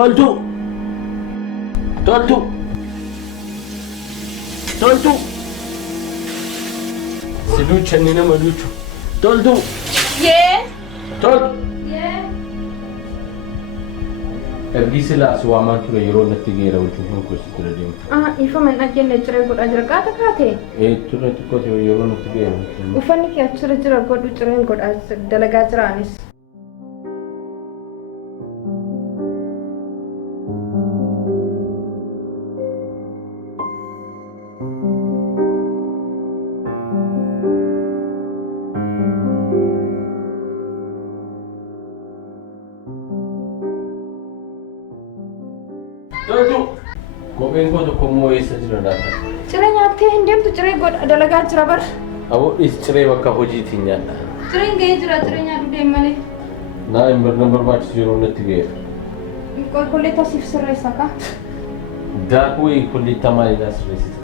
Toltu. Toltu. Toltu. Sidu channina maduchu. Toltu. Yeah. Toltu. Yeah. Ergisila suaman ture yero natti gera wuchu ko situra dem. Ifa man ajje ne cire god ajra ka kate. Ture ko yero natti gera. Ufani ki cire god cire god as dalaga ciranis. Kopen ko to komo isa jira data. Cire nyate hendem tu cire god dalaga cira bar. Abo is cire wakka hoji tinya. Cire nge jira cire nyadu dem male. Na number batch zero natti ge. Ko kolle ta sif sirre saka. Da ko kulli tamari das resi.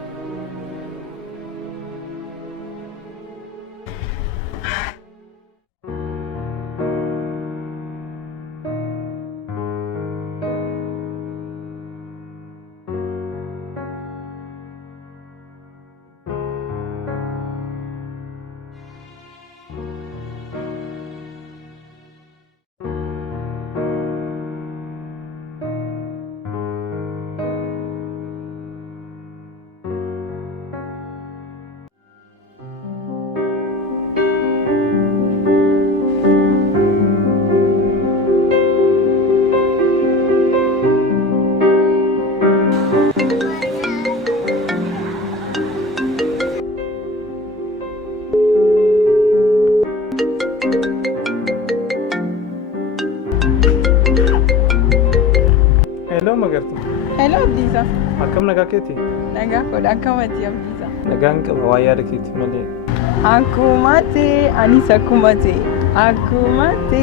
Hello, Abdiza. Akkam nagaa keeti? Nagaa kodha akkamati Abdiza. Nagaan qaba waa yaada keeti malee. Akkumate anis akkumate akkumate.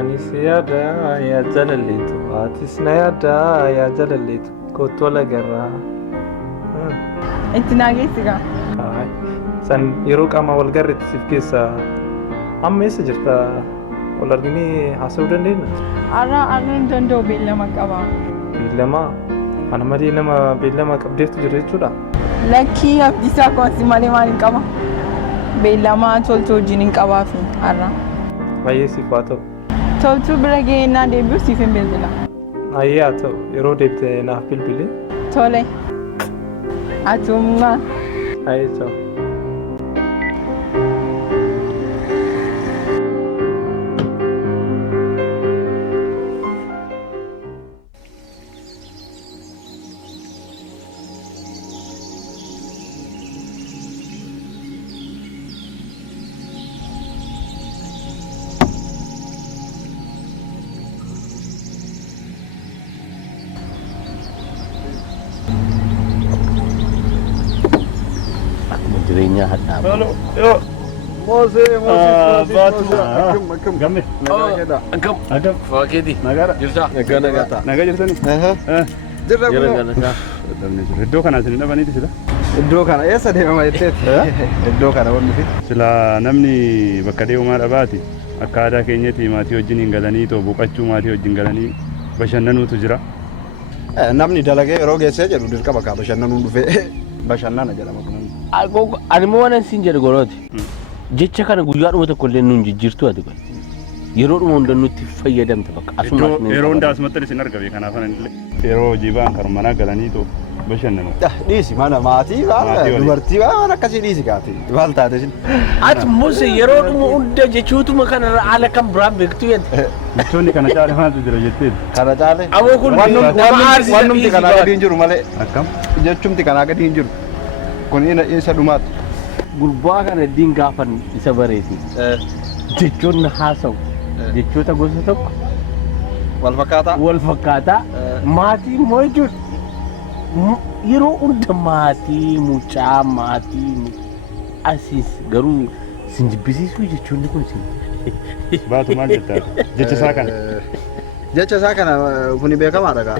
Anis yaada yaa jalalleetu atis na yaada yaa jalalleetu kottu wal agarraa. Itti naageessigaa? San yeroo qaama wal garreetti siif keessa amma eessa jirta? Wal arginee haasa'uu dandeenya? Arraa hin danda'u beellama qaba. Beellama? Ana malee nama beellama qabdeetu jira jechuudha? Lakkii Abdiisaa koonsi malee maal hin qaba? Beellama toltuu wajjin hin qabaafi arraa. Baay'ee siif haa ta'u. Toltuu bira ga'eennaa deebi'u siif hin bilbila. Baay'ee haa ta'u yeroo deebite naaf bilbili. Tole. Atummaa. Baay'ee ta'u. Jirenya hadda. Halo, yo. Mose. Batu. Akam. Gamme. Agam. Fakedi. Nagara. Jirta. Naga jirta ni. Jirra Jirra. Iddoo kana isin dhabanii sila. Iddoo kana eessa deemama jetteeti? Iddoo kana wanti fi. Sila namni bakka deemumaa dhabaati. Akka aadaa keenyatti maatii wajjin hin galanii too boqachuu maatii wajjin galanii bashannanuutu jira. Namni dalagee yeroo geessee jedhu dirqama kaa bashannanuun dhufee bashannana jedhama kun. Ani moo waan siin jedhu gorooti. Jecha kana guyyaadhuma tokko illee nuun jijjiirtu ati kun. Yeroodhuma hunda nutti fayyadamte bakka asuma. Yeroo hundaa asumatti isin argabe kanaaf yeroo hojii ba'an kan manaa galanii too bashannanu. Dhiisi mana maatii dubartii waan akkasii dhiisi kaati. Maal taate sin? Ati mose yeroodhuma hunda jechuutuma kanarra haala kan biraan beektu jedhe. Jechoonni kana caale maaltu jira jetteeti? Kana caale? Aboo kun wannumti kanaa gadi hin jiru malee. Akkam? Jechumti kanaa gadi hin jiru. Kun isa dhumaatu. Gurbaa kana diin gaafan isa bareeti. Jechoonni haasa'u. Jechoota gosa tokko. Wal fakkaataa. Maatii immoo jechuudha. Yeroo hunda maatii mucaa maatii asiis garuu sin jibbisiisuu jechoonni kun sin. Baatu maal jettaa? Jecha isaa kana. Jecha isaa kana kuni beekamaadha gaa.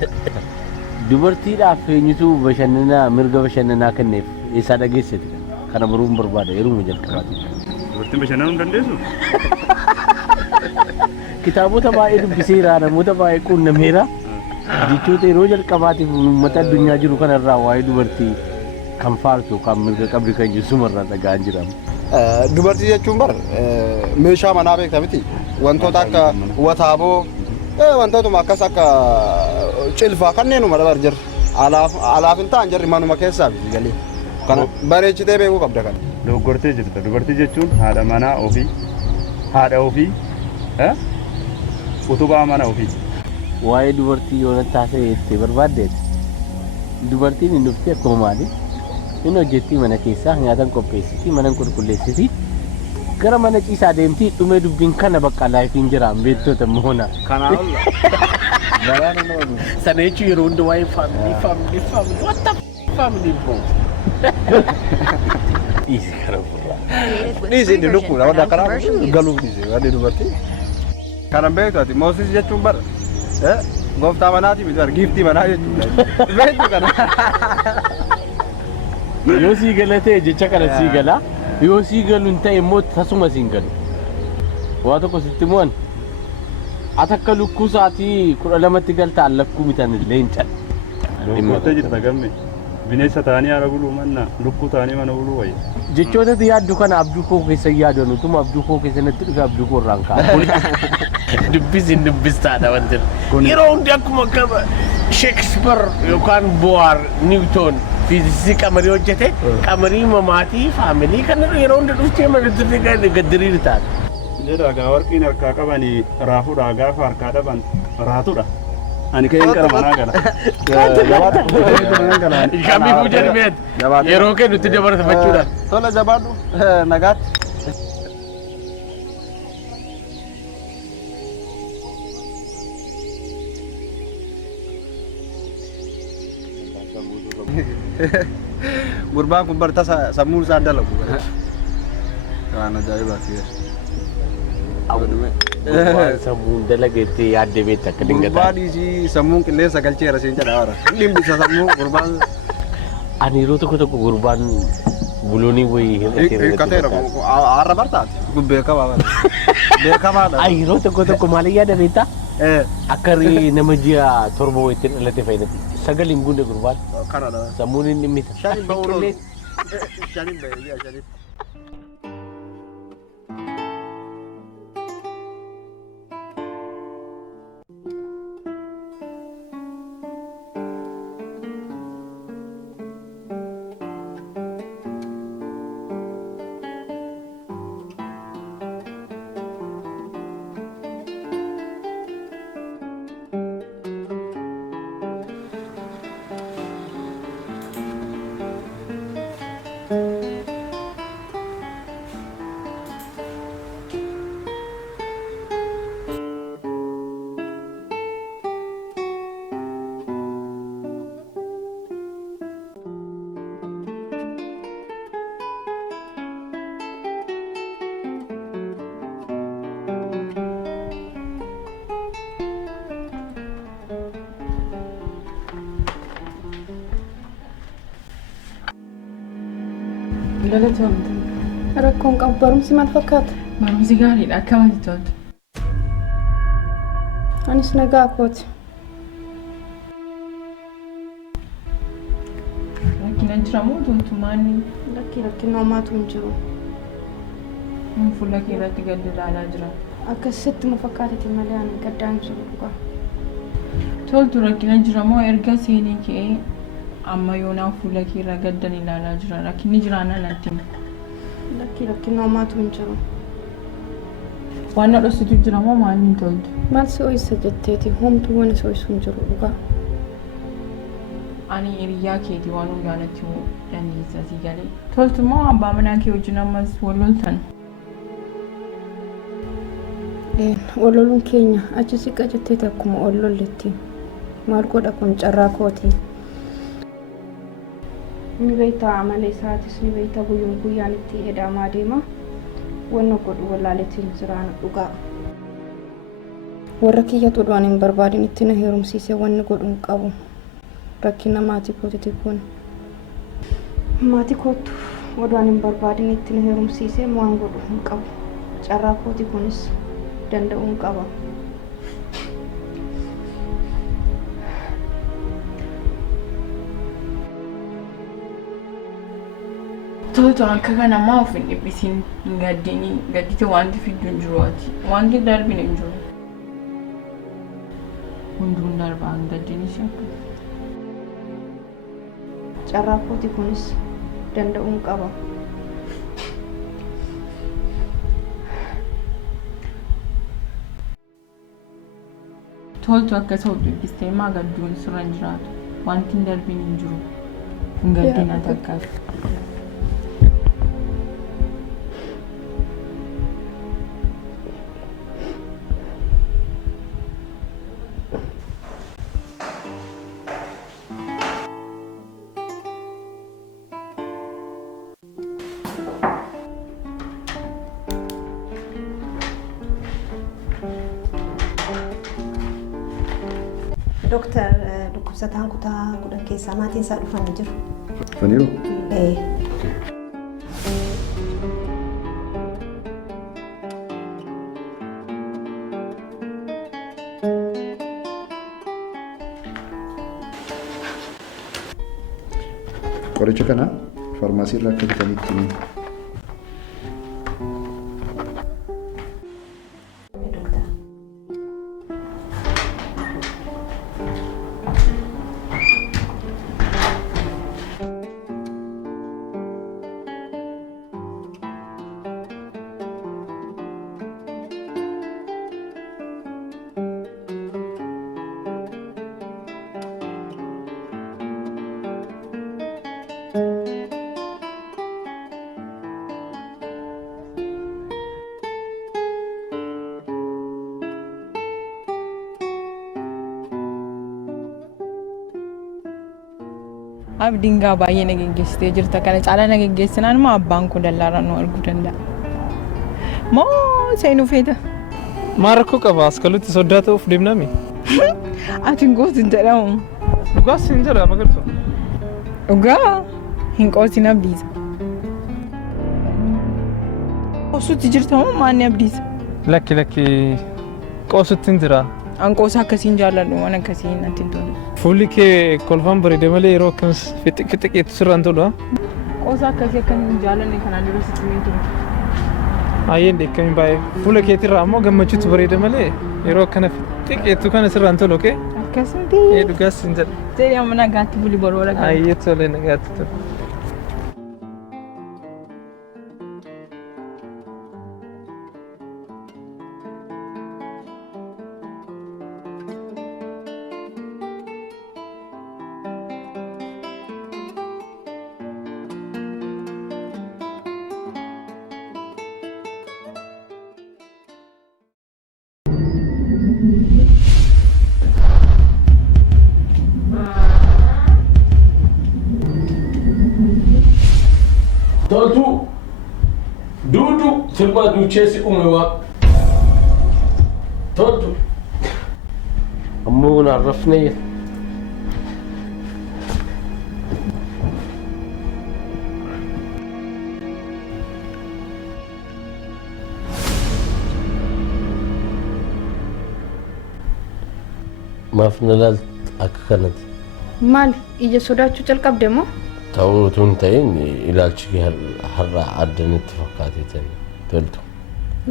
Dubartiidhaaf eenyutu bashannanaa mirga bashannanaa kenneef isaa dhageessite kana baruun barbaada yeroo jalqabaati. Dubartiin bashannanuu hin dandeessu? Kitaabota baay'ee dubbiseera namoota baay'ee quunnameera jechoota yeroo jalqabaatiif uummata addunyaa jiru kanarraa waa'ee dubartii kan faarsu kan mirga qabdi kan jisumarraa dhagaan jiramu. Dubartii jechuun bar meeshaa manaa beekta miti wantoota akka wataaboo wantootuma akkas akka cilfaa kanneenuma dabar jirra alaaf hin ta'an jirri manuma keessaa miti galee kana bareechitee beekuu qabda kan. Dogoggortee jirta dubartii jechuun haadha manaa ofii haadha ofii utubaa mana ofii. Waa'ee dubartii yoo taasise itti barbaaddeeti dubartiin hin dhufti akkuma maali inni hojjetti mana keessaa nyaatan qopheessiti mana qulqulleessiti gara mana ciisaa deemti dhumee dubbiin kana bakka laayifiin jiraan beektoota moona. Kanaaf garaan nama sana jechuun yeroo hunda waa'ee family what the family bro. Dhiisi kana furraa. Dhiisi inni lukkuudha wadda karaa galuuf dhiisi wadda dubartii. Kanan beektu ati Mooses jechuun bara gooftaa manaati miti bara giiftii manaa jechuudha. Beektu kana. Yoo sii galatee jecha kana sii gala yoo sii galu hin ta'e immoo tasuma siin galu. Waa tokko sitti mo'an ati akka lukkuu sa'aatii 12tti galtaa lakkuu mitan illee hin cadhe. Dogoggortee jirta gamme bineensa ta'anii haala buluu manna lukkuu ta'anii mana buluu wayya. Jechoota yaaddu kana abduu koo keessa yaadanu utuma abduu koo keessa natti dhufe abduu koo irraan ka'a. Dubbisiin dubbistaadha wanti yeroo hundi akkuma Shakespeare yookaan Boar Newton fiizisii qamarii hojjete qamarii mamaatii faamilii kana yeroo hundi dhuftee mana gaddirii taate. Jedha warqiin harkaa qabanii raafuudha gaafa harkaa dhaban raatudha. Ani ka'een qara manaa gala. Kamii fuujan beet yeroo kennutti dabarfachuudha. Tola jabaadhu nagaatti. Gurbaan kun barta sammuun isaa dalagu. Waan ajaa'ibaati. Sammuun dalageetti yaadde beekta akka dingataa. Gurbaan isii sammuun qilleensa galcheera siin jedha wara. Dhimbisa sammuu gurbaan. Ani yeroo tokko gurbaan buloonii wayii hir'ateera. Har'a bartaati. Beekamaa bara. Beekamaadha. Ay yeroo tokko maal yaada beektaa? Akka nama ji'a torba wayiitti dhalate fayyadati. Sagaleen bunde gurbaan. Kanadha. Sammuun hin dhimmita. Shanin ba'uuroo. Shanin ba'ee shanin. Rakkoon qabu barumsi maal fakkaata? Barumsi gaariidha akkamatti toltu? Anis nagaa kooti. Rakkina jiramoo tontumaan Rakkina homaatu hin jiru. fuula kee irratti gadi ilaalaa jira. Akkasitti mu fakkaatati malee ani gaddaan jiru dhugaa. Toltu rakkina jiramoo erga seenii kee amma yoonaa fuula kee irra gaddan ilaalaa jira. Rakkinni jiraanaa natti himi. Rakkina homaatu hin jiru. Waan dhositu jiramoo maaliin toltu? Maal si oysa jetteeti homtuu waan si oysu hin jiru dhugaa. Ani hiriyaa keetii waan hundaanatti himuu dandeessa si galee. Toltu moo abbaa manaa kee wajjin ammas wal loltan? Walloluun keenya achi siqa jetteeti akkuma ol lolletti. Maal godha kun carraa kooti. Ni beektaa amala isaatis ni beektaa guyyaan itti edaamaa deema. Wanna godhu wallaaleetiin jiraan dhugaa. Warra kiyya tudhaan hin barbaadin itti na heerumsiisee wanni godhu hin qabu. Rakkina maatii kootiti kun. Maatii kootu odaan hin barbaadin itti na heerumsiisee waan godhu hin qabu. Carraa kooti kunis danda'uu hin qaba. Toltu akka kana maaf hin dhibbisin hin gaddini gaddite wanti fiddu hin jiru ati wanti darbin hin jiru hunduun darbaa hin gaddini shakka carraa kooti kunis danda'uun qaba. Toltu akka ta'u dhibbistee maa gadduun sirra hin jiraatu wanti hin darbin hin jiru hin gaddina takkaaf. Doktor, dhukkubsataan kutaa 10 keessaa maatiin isaa dhufanii jiru. Dhufaniiru? Qoricha kana farmaasii irraa akka bitanitti Abdiin gaa baay'ee nagaggeessitee jirta kana caalaa nagaggeessinaan moo abbaan kun dallaarraa nu arguu danda'a moo seenuu feeta Maal rakkoo qaba askalutti sodaa ta'uuf deemnami. ati hin gootu hin jedhamu Dhugaas hin jedha magartu. dhugaa hin qoosin abdiisa qoosutti jirta moo maanni abdiisa Lakki qoosutti hin jira. an qoosa akkasiin jaalladhu waan akkasiin natti hin tolu Fuulli kee kolfaan bareede malee yeroo akkamis fixxiqeetu sirraan tolu. qoosa akkasii akkamiin jaallanne kanaan dura sitti hin tolu Ayyeen deekkamii baay'ee fuula keetirraa ammoo gammachuutu bareeda malee yeroo akkana fixxiqeetu kana sirraan tolu kee. akkasumti Dhugaas hin jedha. jedhee amma nagaatti buli baroora kan Ayyee tolee nagaatti tolu. Toltu dudu sirba duchesi umewa Toltu أمون عرفني ما في نلال أكنت Maal ija sodaachuu jalqabde moo? ta'uutuun ta'in ilaalchi har'a addan itti fakkaate toltu.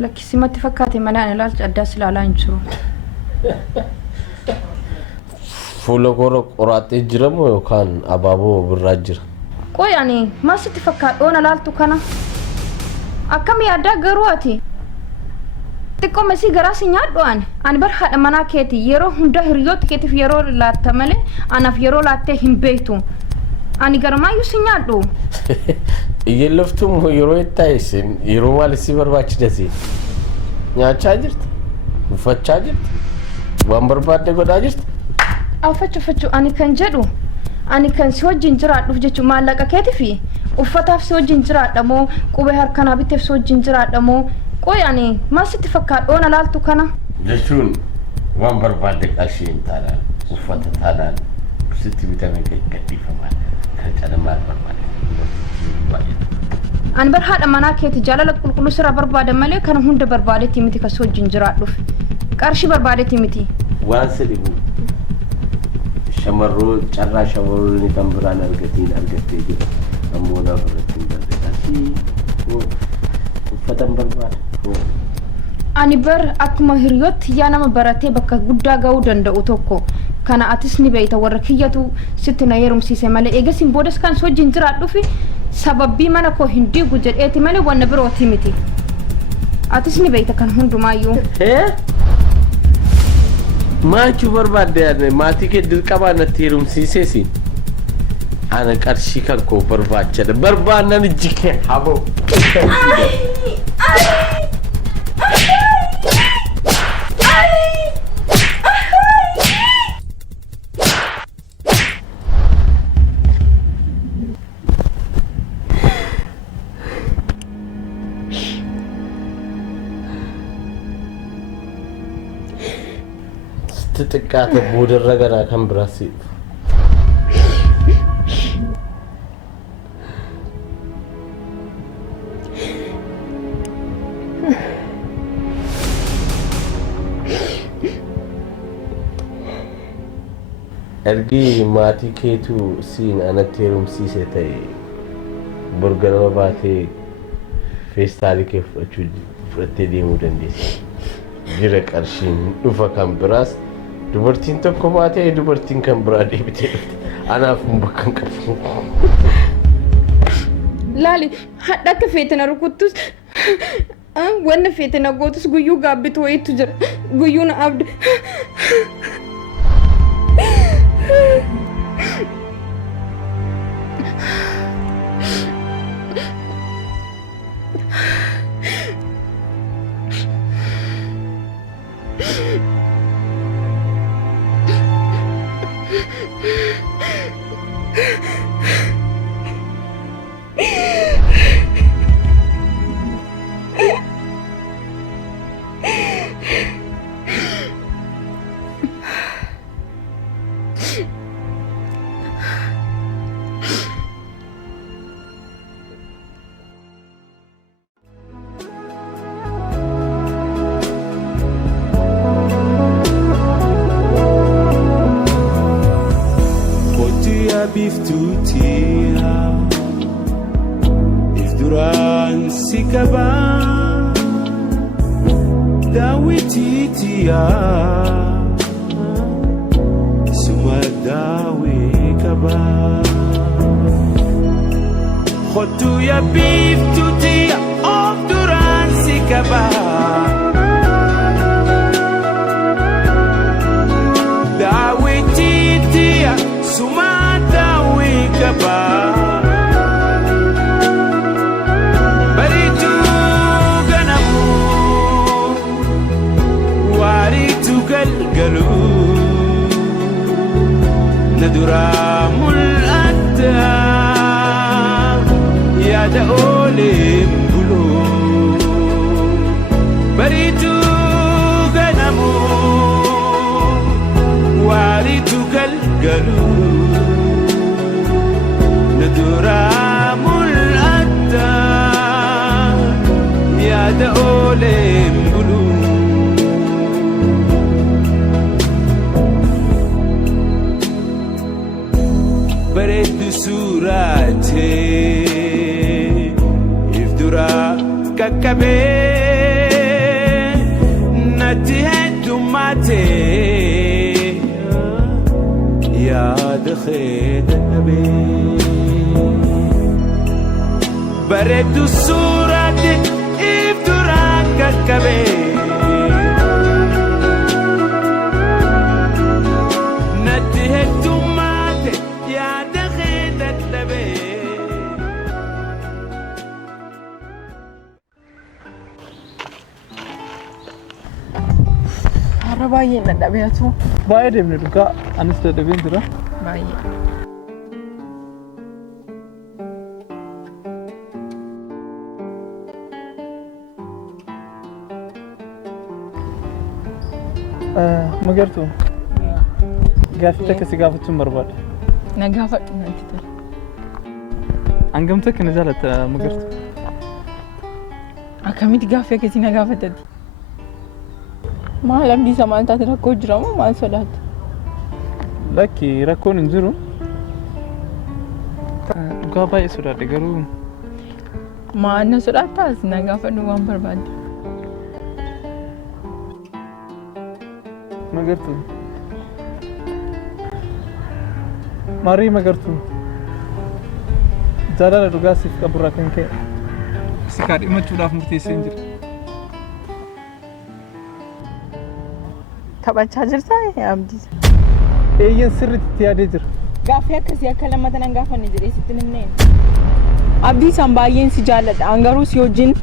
Lakkisumatti fakkaate manaan ilaalcha addaas ilaalaa hin jiru. Fuula koo qoraattee jira moo yookaan abaaboo birraa jira? Qoy ani maal sitti fakkaadhu oona laaltu kana? Akkamii addaa garuu ati? Xiqqoo mesii garaa si nyaadhu ani bar haadha manaa keeti yeroo hunda hiriyoota keetiif yeroo laatta malee anaaf yeroo laattee hin beektu. Ani garamaayyuu si nyaadhu. Iyyeen laftuu yeroo itti isin yeroo maal si barbaachisa? Nyaachaa jirti? Uffachaa jirti? Waan barbaadde godhaa jirti? Affachu ani kan jedhu ani kan si wajjin jiraadhuuf jechuun maallaqa keetiif uffataaf si wajjin jiraadha moo qubee harkanaa bitteef si wajjin jiraadha moo qoy ani maal sitti fakkaadhu oona laaltu kana? Jechuun waan barbaadde qarshii hin taanaan uffata taanaan sitti bitamee gadhiifamaan kan calamaa barbaade. Ani bar haadha manaa keeti jaalala qulqulluu sirraa barbaada malee kana hunda barbaadetti miti kan si wajjin jiraadhuuf qarshii barbaadetti miti. Waan sedhibu shamarroo carraa shamarroonni kan biraan argattee jiru ammoo naaf irratti hin darbeedhaan. uffatan barbaada. Ani bar akkuma hiriyotti yaa nama baratee bakka guddaa ga'uu danda'u tokko kana atis ni beeyta warra kiyyatu sitti na heerumsiise malee eegas hin boodas kan soojjiin jiraadhu fi sababbii mana koo hin diigu jedheeti malee wanna birooti miti. Atis ni beeyta kan hundumaayyuu. Maachuu barbaadde maatii kee dirqamaa natti heerumsiiseesi. Ana qarshii kan koo barbaachada barbaannan jikee haboo. Xixiqqaate boodarra garaa kan biraasi. Ergi maatii keetu siin anatti heerumsiise ta'e burganama baatee feestaalii kee fudhattee deemuu dandeessa. Jira qarshiin dhufa kan biraas dubartiin tokko baatee dubartiin kan biraa deebitee dhufte anaaf bakka hin qabu. Laali hadha akka feete na rukuttus wanna feete na gootus guyyuu gaabbitu wayiitu jira guyyuu na abda. biftuutiya if duraan si qaba daawwitiitiya suma daawwee qaba khottuya biftuutiya of duraan si qaba daawwitiitiya suma daawwee qaba bariitu ganamu waariitu galgalu naduraa mul'atta yaada ooleen buluu bariitu ganamu waariitu galgalu naduraa mul'atta yaada ooleen buluu bareeddu suuraatee if duraa qaqqabee natti heddummaatee yaada kee dadhabee bareeddu suuraatee if duraa qaqqabee natti heddummaatee yaada kee dadhabee. Har'a baay'een dadhabeetu. Baay'ee deemne dhugaa anis dadhabeen jira. Baay'ee. Magartuu gaaffii takka si gaafachuun barbaada. Na gaafadhu nanti ture. Hangam takka na jaalatta Magartuu? Akkamitti gaaffii akkasii na gaafatatti? Maal abdiisa maal taate rakkoo jira moo maal sodaata? Lakki rakkoon hin jiru. Dhugaa baay'ee sodaadhe garuu Maanna sodaataas na gaafadhu waan barbaadde. Magartuu. Marii magartuu. Jaalala dhugaa siif qaburraa kan ka'e. Si kaadhimachuudhaaf murteessee hin jira. Taphachaa jirtaa abdiis. Eeyyan sirriitti itti yaadee jira. Gaaffii akkasii akka lammatan an gaafanne jedhee sitti himneen. Abdiis an baay'een si jaalladha. An garuu si wajjin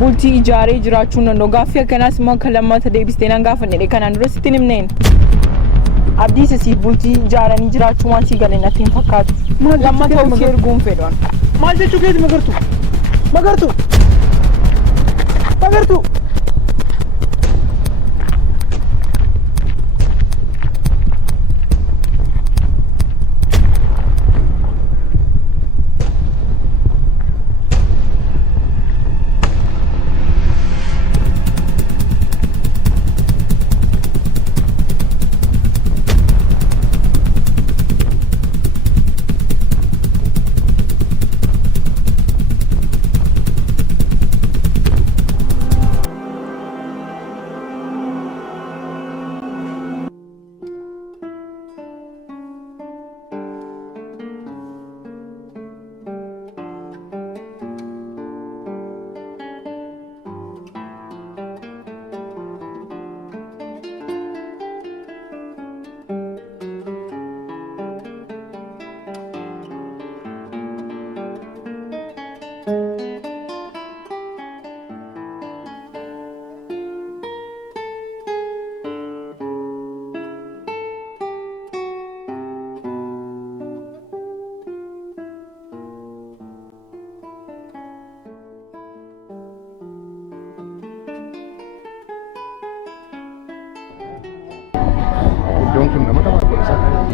bultii ijaaree jiraachuu nan danda'u. Gaaffii akkanaas immoo akka lammata deebistee nan gaafanne kanaan dura sitti himneen. Abdiis si bultii ijaaranii jiraachuu waan si galee natti hin fakkaatu. Lammata hojii erguun fedhan. Maal jechuu keeti magartuu? Magartuu! Magartuu!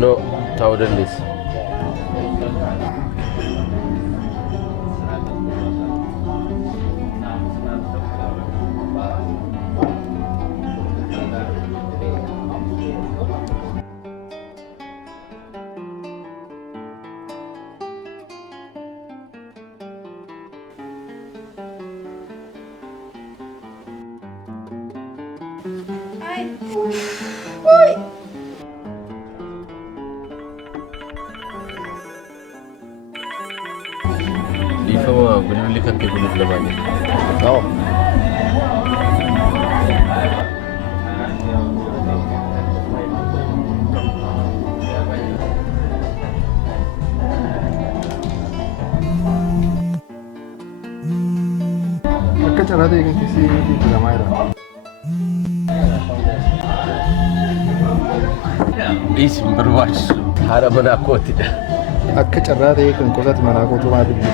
No, tahu dandees. Ifama Bilile kan ke Bilile lemani. Oh. Akka carraa ta'e kan keessi jedhamaa jira. Isin barbaachisu haadha manaa kootidha. Akka carraa ta'e kan qosaati manaa kootu maa biyyi.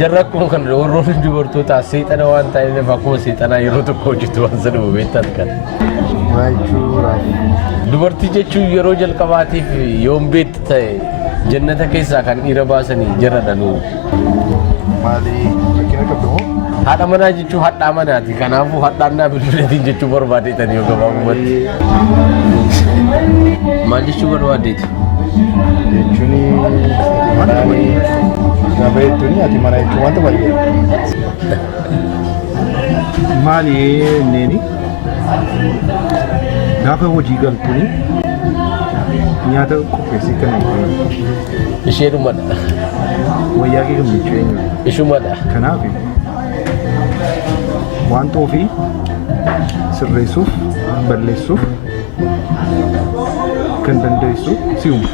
Jarra kun kan warroonni dubartoota seexana waan ta'aniif akkuma seexanaa yeroo tokko hojjetu waan saduu beektan kan. Dubartii jechuun yeroo jalqabaatiif yoon beektu ta'e jannata keessaa kan dhiira baasanii jarra dhanuu. Maali rakkina qabdu? Haadha manaa jechuun hadhaa manaati. Kanaafuu hadhaannaa bilbilatiin jechuu barbaadeetan yoo gabaabumatti. Maal jechuu barbaadeeti? Jechuun manaani gaafa jettuuni ati mana jechuun wanta baay'ee. Maali neeni gaafa hojii galtuuni nyaata qopheessii kana isheedhumadha. Wayyaa kee gammachuu eenyu? Ishumadha. Kanaaf waan ofii sirreessuuf balleessuuf kan dandeessu si uuma.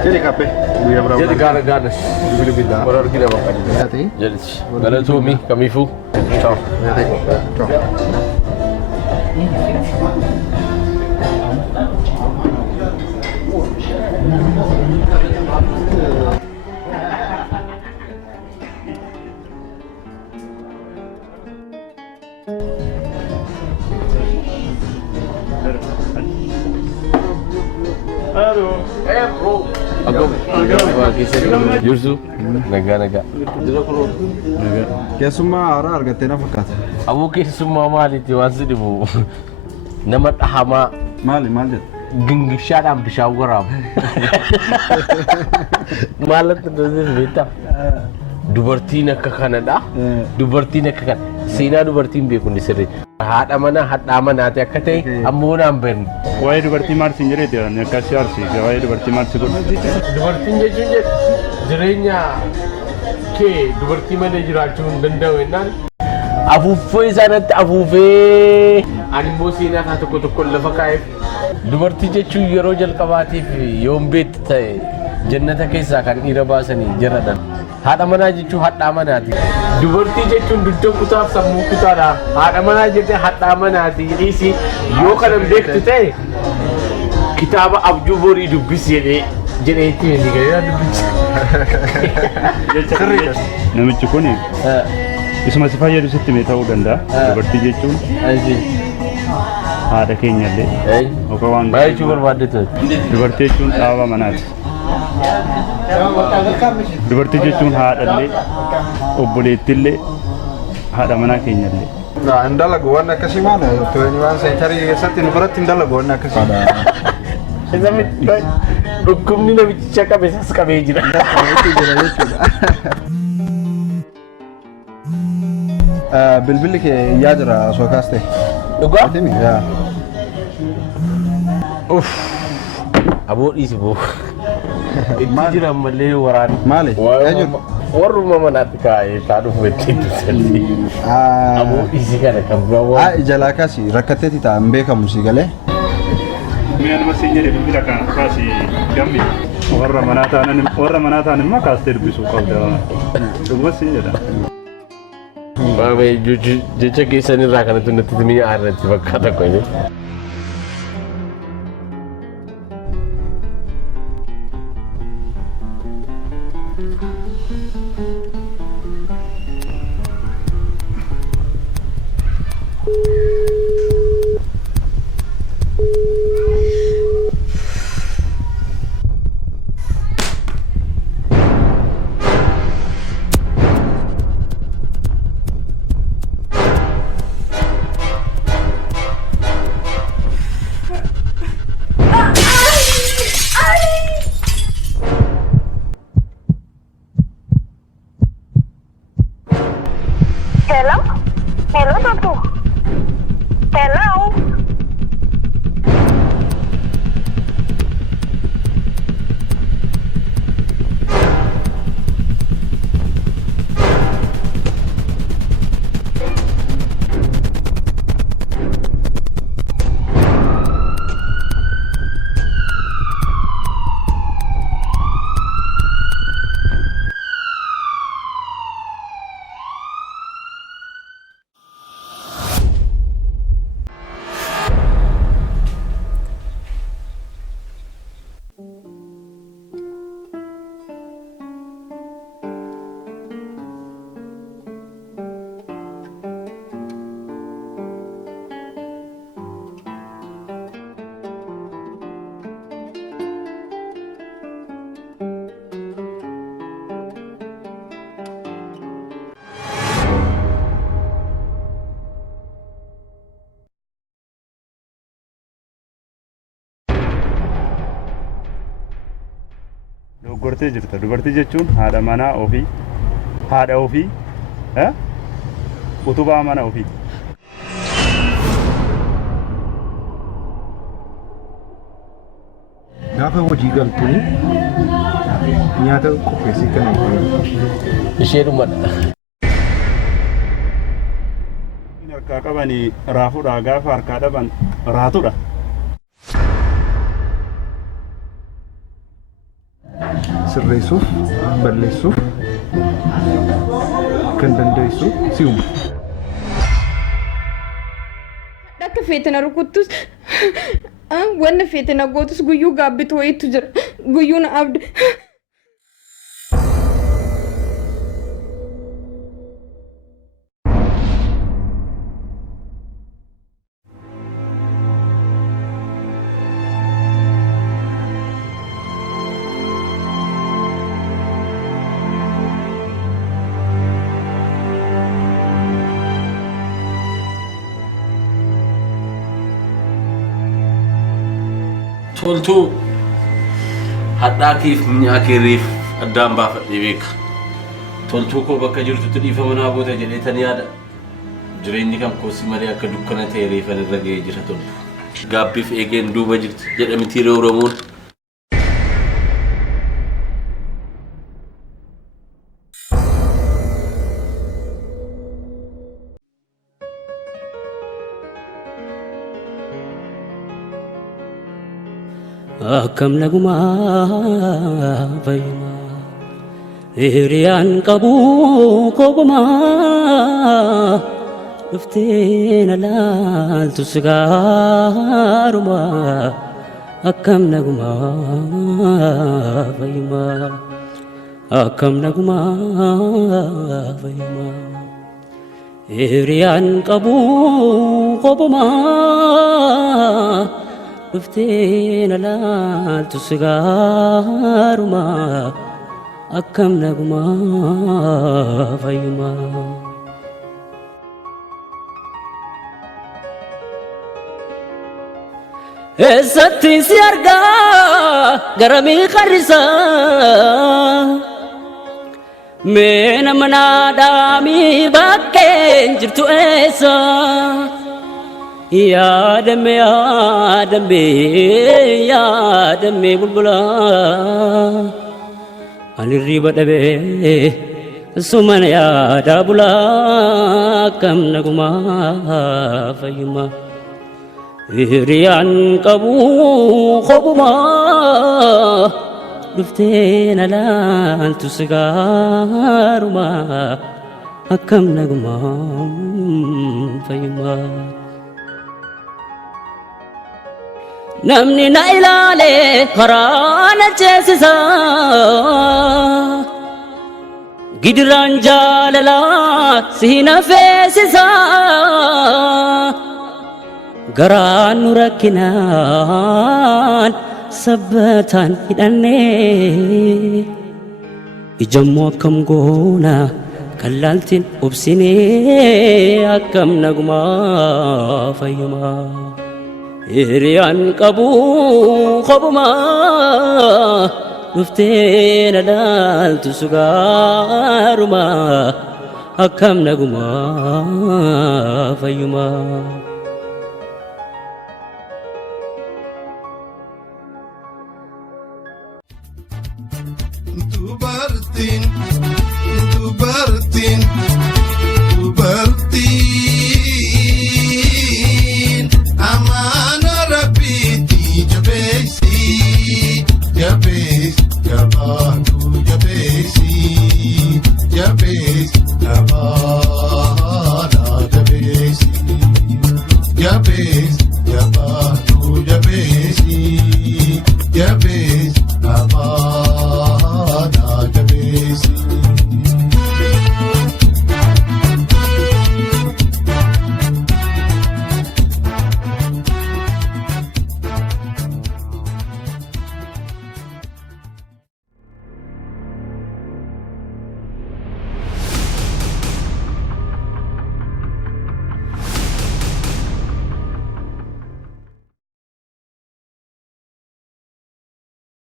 Jadi kape, buya berapa? Jadi ganas. Bila bila. Baru kita makan. Jadi. Jadi. Ganas tu mi kami fu. Ciao. Jadi. Ciao. Agam Yursu naga. Keessummaa haaraa argattee na fakkaata. Abu keessummaa maaliiti waan si dhibu nama dhahamaa maal jedhu gingibshaadhaan bishaan waraabu. Maalatti dhoofis beektaa? Dubartiin akka kanadha. Dubartiin akka kana. Seenaa dubartiin beeku ni sirrii. Haadha manaa hadhaa manaati akka ta'e ammoo naan beeknu. Waa'ee dubartii maarsi hin jireetti akka si aarsi waa'ee dubartii maarsi godhu. Dubartiin jechuun jireenya kee dubartii malee jiraachuu hin danda'u jennaan. Afuuffee isaanitti afuufee ani immoo seenaa isaa tokko tokko lafa kaa'eef. Dubartii jechuun yeroo jalqabaatiif yoon beektu ta'e jannata keessaa kan dhiira baasanii jiradhan. Haadha manaa jechuun hadhaa manaati. Dubartii jechuun dugda kutaaf sammuu kutaadha. Haadha manaa jettee hadhaa manaati. Dhiisi yoo kana beektu ta'e kitaaba abjuu borii dubbisi jedhee itti himi galee dubbisi. Namichi kun isuma si fayyadu sitti mee ta'uu danda'a. Dubartii jechuun haadha keenyallee yookaan waan baay'ee barbaaddetu. Dubartii jechuun dhaaba manaati. Dubartii jechuun haadhallee obboleettillee haadha manaa keenyallee. Indalagu waan akkasii maal tooni waan seentarii keessatti nu biratti indalagu waan akkasii. Dhukkubni namicha qabeessas qabee jira. Bilbilli kee yaa jira osoo kaaste. Dhugaa? Uff. Aboo dhiisi boo. Itti jira malee waraana. Maali? Warruma manaatti kaa'ee taa'uuf wajjin dursanii. Aboo dhiisi kana kan biraa. Jalaa kaasi rakkatteeti taa'an beekamu si galee. Mi'a nama siin jedhe bilbila kana kaasi gammi. Warra manaa ta'an immoo kaastee dubbisuu qabda. Dhuguma siin jedha. Jecha keessanirraa kanatti nutti mi'a aarratti fakkaata qoyne. Dogoggortee jirta. Dubartii jechuun haadha manaa ofii, haadha ofii, utubaa mana ofii. Gaafa hojii galtuun nyaata qopheessii kan isheedhumadha. Harkaa qabanii raafuudha. Gaafa harkaa dhaban raatudha. Sirreessuuf, balleessuuf kan dandeessu si uuma. Akka feetina rukuttus wanna feetina gootus guyyuu gaabbitu wayiitu jira. Guyyuun abda. Toltuu hadhaakiif nyaakiriif addaan baafadhee beeka. Toltuu koo bakka jirtutti dhiifama naa goota jedheetanii yaada. Jireenyi kan koosi malee akka dukkana ta'e reefan irra ga'ee jira toltuu. Gaabbiif eegeen duuba jirti jedhamti Oromoon. Akkam nagumaa fayyuma hiriyaan qabu kogumaa dhuftee na laaltu sigaaruma akkam nagumaa fayyuma akkam nagumaa fayyuma hiriyaan qabu kogumaa dhuftee na laaltu sigaaruma akkam nagumaa fayyuma. Eessatti si argaa garamii qarrisaa mee nama naadhaamii bakkeen jirtu eessa. Yaadame yaadame yaadame bulbula ani riba dhabe sumana yaada bula kam naguma fayyuma hiriyaan qabu khobuma dhuftee na laaltu sigaaruma akkam naguma fayyuma. Namni na ilaale karaa na ceesisa gidiraan jaalala si na feesisa garaan nu rakkinaan sabbataan hidhanne ijammoo akkam goona kan laaltiin obsine akkam nagumaa fayyuma. Hiriyaan qabu khobuma dhuftee na laaltu sigaaruma akkam naguma fayyuma. Dubartiin